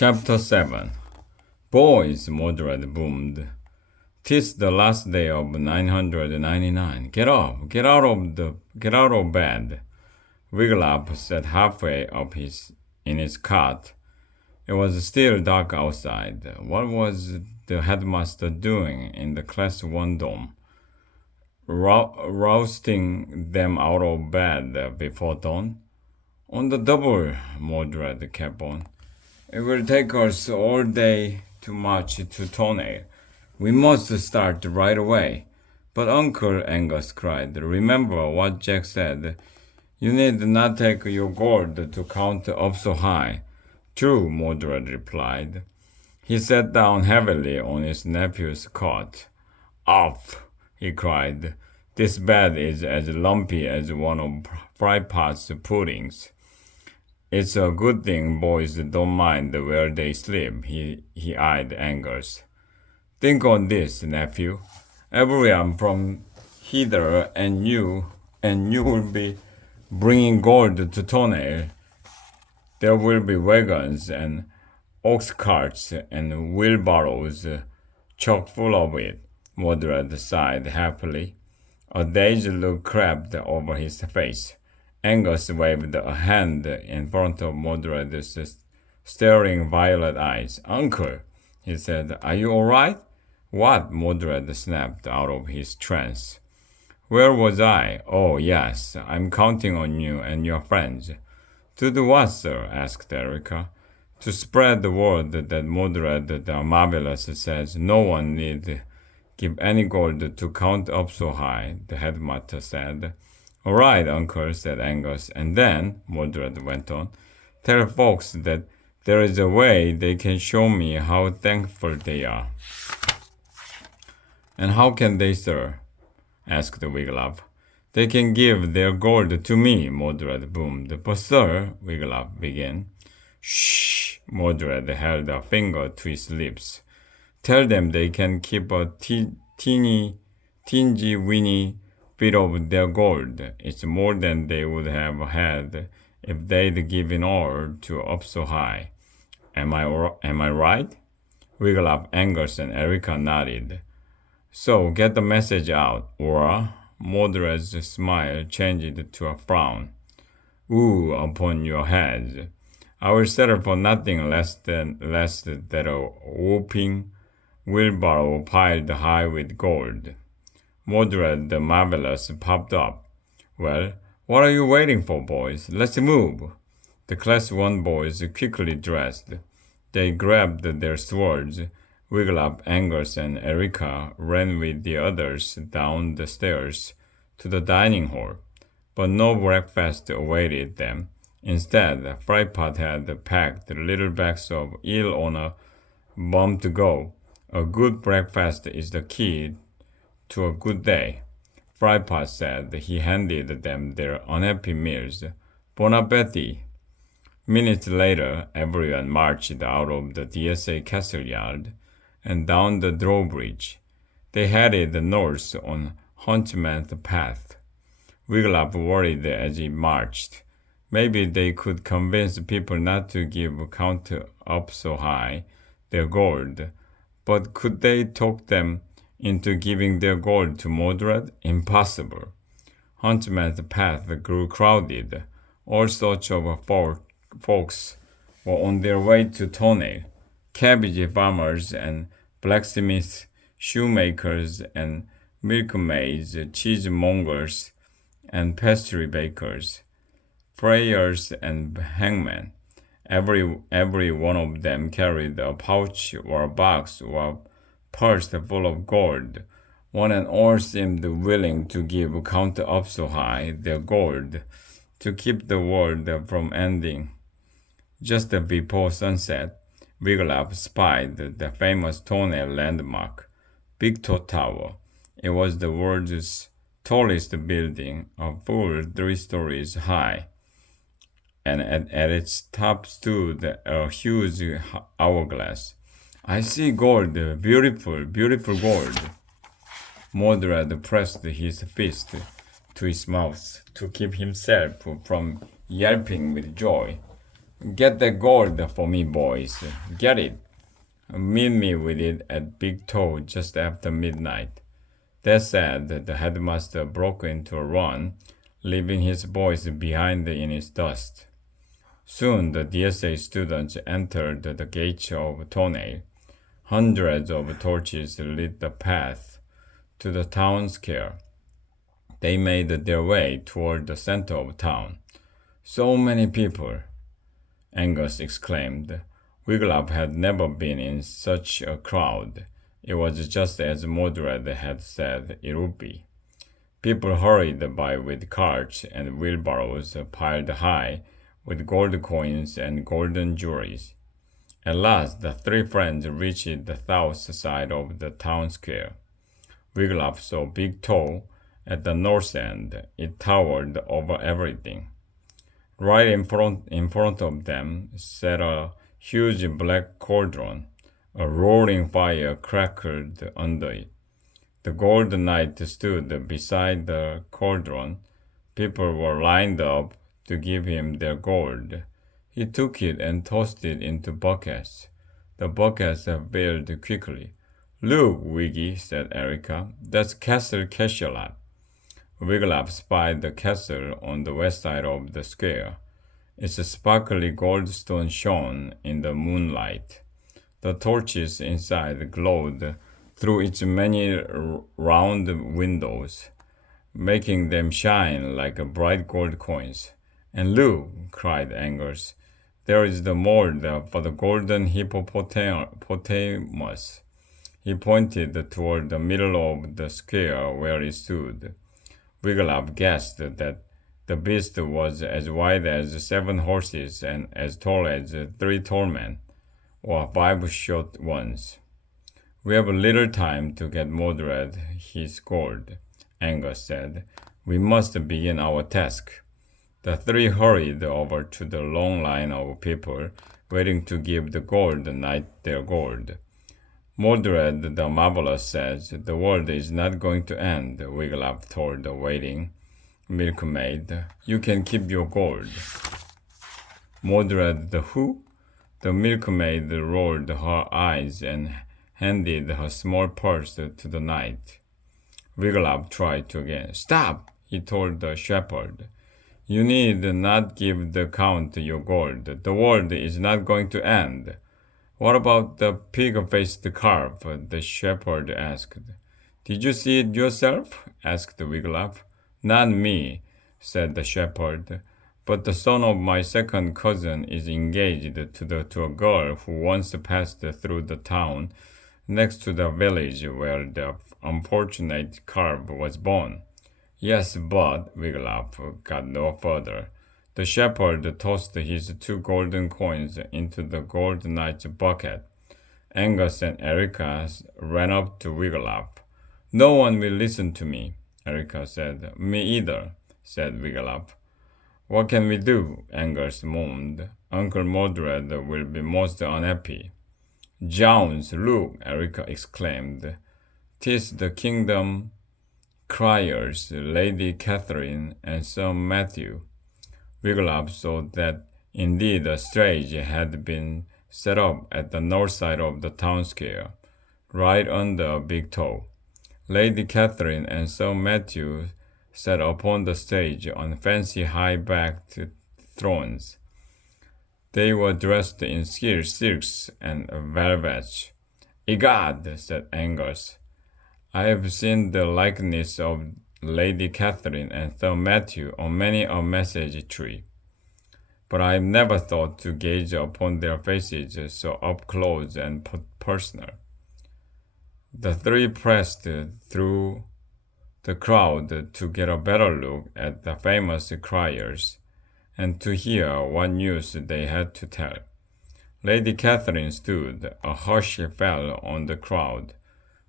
Chapter 7. Boys, Mordred boomed. "'Tis the last day of 999. Get up, get out of bed." Wiglaf sat halfway up in his cot. It was still dark outside. What was the headmaster doing in the Class 1 dorm? Rousting them out of bed before dawn? "On the double," Mordred kept on. "It will take us all day to march to Tournai. We must start right away." "But Uncle," Angus cried, "remember what Jack said. You need not take your gold to count up so high." "True," Mordred replied. He sat down heavily on his nephew's cot. "Off!" he cried. "This bed is as lumpy as one of Frypot's puddings. It's a good thing boys don't mind where they sleep." He eyed Angus. "Think on this, nephew. Everyone from hither and you will be bringing gold to Tournai. There will be wagons and ox carts and wheelbarrows chock full of it." Mordred sighed happily. A dazed look crept over his face. Angus waved a hand in front of Mordred's staring violet eyes. "Uncle," he said, "are you all right?" "What?" Mordred snapped out of his trance. "Where was I? Oh, yes, I'm counting on you and your friends." "To do what, sir?" asked Erica. "To spread the word that Mordred the Marvelous says no one need give any gold to count up so high," the headmaster said. "All right, Uncle," said Angus. "And then," Mordred went on, "tell folks that there is a way they can show me how thankful they are." "And how can they, sir?" asked Wiglaf. "They can give their gold to me," Mordred boomed. "But, sir," Wiglaf began. "Shh!" Mordred held a finger to his lips. "Tell them they can keep a teensy-weeny bit of their gold. It's more than they would have had if they'd given all to up so high. Am I right?" Wiglaf, Angus, and Erica nodded. "So get the message out, or..." Mordred's smile changed to a frown. "Ooh, upon your heads. I will settle for nothing less than a whooping wheelbarrow piled high with gold." Mordred the Marvelous popped up. "Well, what are you waiting for, boys? Let's move." The Class 1 boys quickly dressed. They grabbed their swords. Wiglaf, Angus, and Erica ran with the others down the stairs to the dining hall. But no breakfast awaited them. Instead, Frypot had packed little bags of eel on a bum to go. A good breakfast is the key to a good day, Frypot said. He handed them their unhappy meals. "Bon appetit." Minutes later, everyone marched out of the DSA castle yard and down the drawbridge. They headed north on Huntsman's Path. Wiglaf worried as he marched. Maybe they could convince people not to give count up so high their gold, but could they talk them into giving their gold to Mordred? Impossible. Huntsman's Path grew crowded. All sorts of folks were on their way to Tournai. Cabbage farmers and blacksmiths, shoemakers and milkmaids, cheesemongers and pastry bakers, friars and hangmen. Every one of them carried a pouch or a box or a purse full of gold. One and all seemed willing to give count up so high their gold to keep the world from ending. Just before sunset, Wiglaf spied the famous Tournai landmark, Big Top Tower. It was the world's tallest building, a full 3 stories high, and at its top stood a huge hourglass. "I see gold, beautiful, beautiful gold." Mordred pressed his fist to his mouth to keep himself from yelping with joy. Get that gold for me, boys. Get it. Meet me with it at Big Toe just after midnight. That said, the headmaster broke into a run, leaving his boys behind in his dust. Soon the DSA students entered the gates of Tournai. Hundreds of torches lit the path to the town square. They made their way toward the center of town. So many people, Angus exclaimed. Wiglaf had never been in such a crowd. It was just as Mordred had said it would be. People hurried by with carts and wheelbarrows piled high with gold coins and golden jewelries. At last, the three friends reached the south side of the town square. Wiglaf saw Big Toe at the north end. It towered over everything. Right in front of them sat a huge black cauldron. A roaring fire crackled under it. The Gold Knight stood beside the cauldron. People were lined up to give him their gold. He took it and tossed it into buckets. The buckets filled quickly. Look, Wiggy, said Erica. That's Castle Castellat. Wiglaf spied the castle on the west side of the square. Its sparkly gold stone shone in the moonlight. The torches inside glowed through its many round windows, making them shine like bright gold coins. And look, cried Angus, there is the mold for the golden hippopotamus. He pointed toward the middle of the square where it stood. Wiglaf guessed that the beast was as wide as 7 horses and as tall as 3 tall men, or 5 short ones. We have little time to get Mordred his gold, Angus said. We must begin our task. The three hurried over to the long line of people waiting to give the Gold Knight their gold. Mordred the Marvelous says the world is not going to end, Wiglaf told the waiting milkmaid. You can keep your gold. Mordred the who? The milkmaid rolled her eyes and handed her small purse to the knight. Wiglaf tried to again. Stop, he told the shepherd. You need not give the count your gold. The world is not going to end. What about the pig-faced calf? The shepherd asked. Did you see it yourself? Asked Wiglaf. Not me, said the shepherd, but the son of my second cousin is engaged to a girl who once passed through the town next to the village where the unfortunate calf was born. Yes, but Wiglaf got no further. The shepherd tossed his 2 golden coins into the Gold Knight's bucket. Angus and Erica ran up to Wiglaf. No one will listen to me, Erica said. Me either, said Wiglaf. What can we do? Angus moaned. Uncle Mordred will be most unhappy. Jones, look, Erica exclaimed. 'Tis the Kingdom Criers, Lady Catherine, and Sir Matthew. Wiglaf saw that indeed a stage had been set up at the north side of the town square, right under Big Toe. Lady Catherine and Sir Matthew sat upon the stage on fancy high-backed thrones. They were dressed in silks and velvets. Egad, said Angus, I have seen the likeness of Lady Catherine and Sir Matthew on many a message tree, but I have never thought to gaze upon their faces so up close and personal. The three pressed through the crowd to get a better look at the famous criers and to hear what news they had to tell. Lady Catherine stood. A hush fell on the crowd.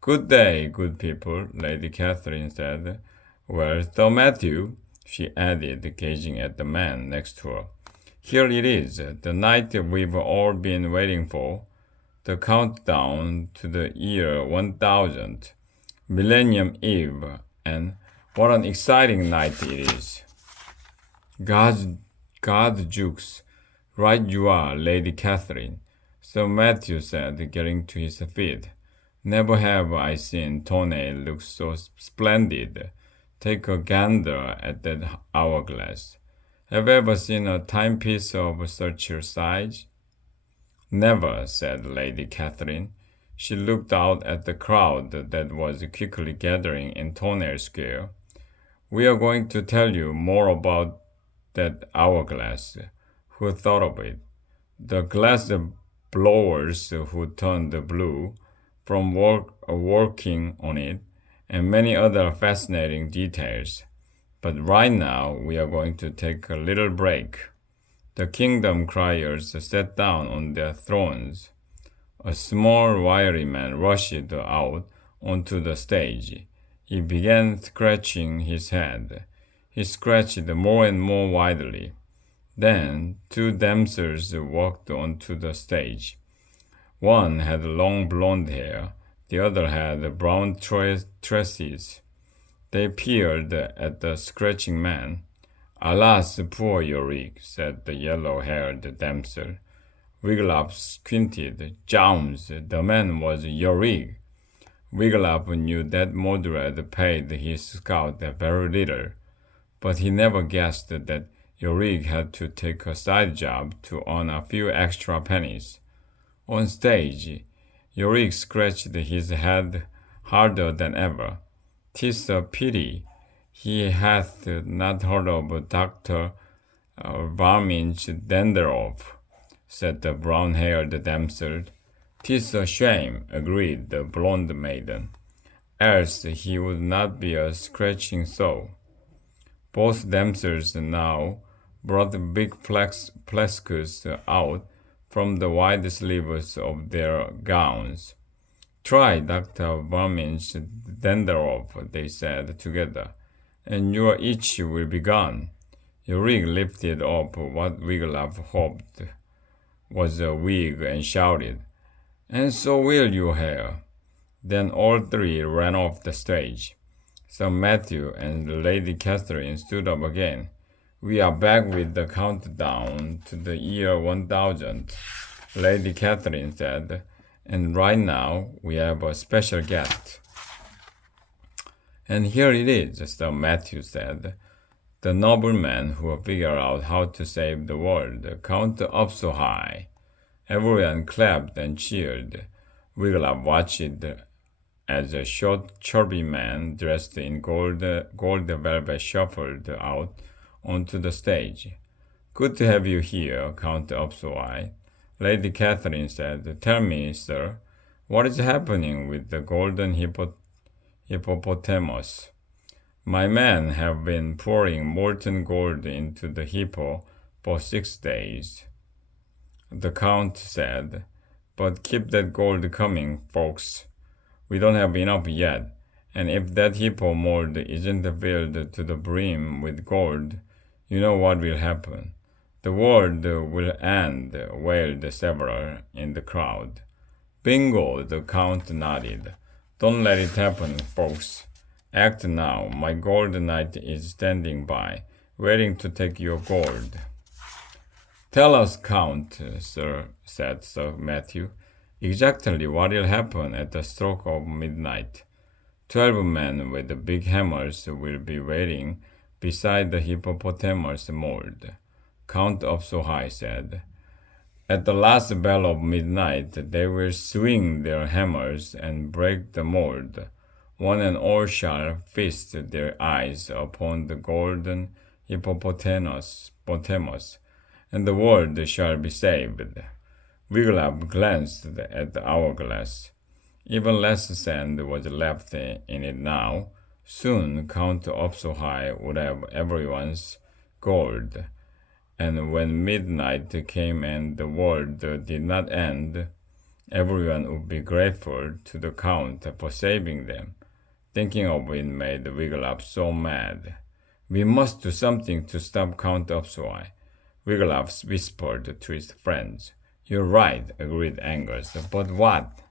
Good day, good people, Lady Catherine said. Well, Sir Matthew, she added, gazing at the man next to her. Here it is, the night we've all been waiting for, the countdown to the year 1000, Millennium Eve, and what an exciting night it is. God Jukes, Right you are, Lady Catherine, Sir Matthew said, getting to his feet. Never have I seen Tony look so splendid. Take a gander at that hourglass. Have you ever seen a timepiece of such a size? Never, said Lady Catherine. She looked out at the crowd that was quickly gathering in Tonnerre Square. We are going to tell you more about that hourglass. Who thought of it? The glass blowers who turned blue from working on it, and many other fascinating details. But right now, we are going to take a little break. The kingdom criers sat down on their thrones. A small, wiry man rushed out onto the stage. He began scratching his head. He scratched more and more wildly. Then two damsels walked onto the stage. One had long blonde hair, the other had brown tresses. They peered at the scratching man. Alas, poor Yorick, said the yellow-haired damsel. Wiglaf squinted. Jones, the man was Yorick. Wiglaf knew that Mordred paid his scout very little, but he never guessed that Yorick had to take a side job to earn a few extra pennies. On stage, Yorick scratched his head harder than ever. "'Tis a pity he hath not heard of Dr. Varminch Danderoff," said the brown-haired damsel. "'Tis a shame," agreed the blonde maiden. "Else he would not be a scratching so." Both damsels now brought big flasks out from the wide sleeves of their gowns. "Try Dr. Varminch Danderoff," they said together, "and your itch will be gone." Yorick lifted up what Wiglaf hoped was a wig and shouted, "And so will your hair." Then all three ran off the stage. Sir Matthew and Lady Catherine stood up again. "We are back with the countdown to the year 1000, Lady Catherine said, "and right now we have a special guest." "And here it is," Sir Matthew said. "The nobleman who will figure out how to save the world, Count Upso-High." Everyone clapped and cheered. Wiglaf watched as a short, chubby man dressed in gold velvet shuffled out onto the stage. "Good to have you here, Count Upso-High," Lady Catherine said. "Tell me, sir, what is happening with the golden hippopotamus?" "My men have been pouring molten gold into the hippo for 6 days," the Count said. "But keep that gold coming, folks. We don't have enough yet, and if that hippo mold isn't filled to the brim with gold, you know what will happen. The world will end," wailed several in the crowd. "Bingo," the Count nodded. "Don't let it happen, folks. Act now. My gold knight is standing by, waiting to take your gold." "Tell us, Count, sir," said Sir Matthew, "exactly what will happen at the stroke of midnight." 12 men with big hammers will be waiting beside the hippopotamus mold," Count Upso-High said. "At the last bell of midnight, they will swing their hammers and break the mold. One and all shall feast their eyes upon the golden hippopotamus, and the world shall be saved." Wiglaf glanced at the hourglass. Even less sand was left in it now. Soon Count Upso-High would have everyone's gold, and when midnight came and the world did not end, everyone would be grateful to the Count for saving them. Thinking of it made Wiglaf so mad. "We must do something to stop Count Upso-High," Wiglaf whispered to his friends. "You're right," agreed Angus, "but what?"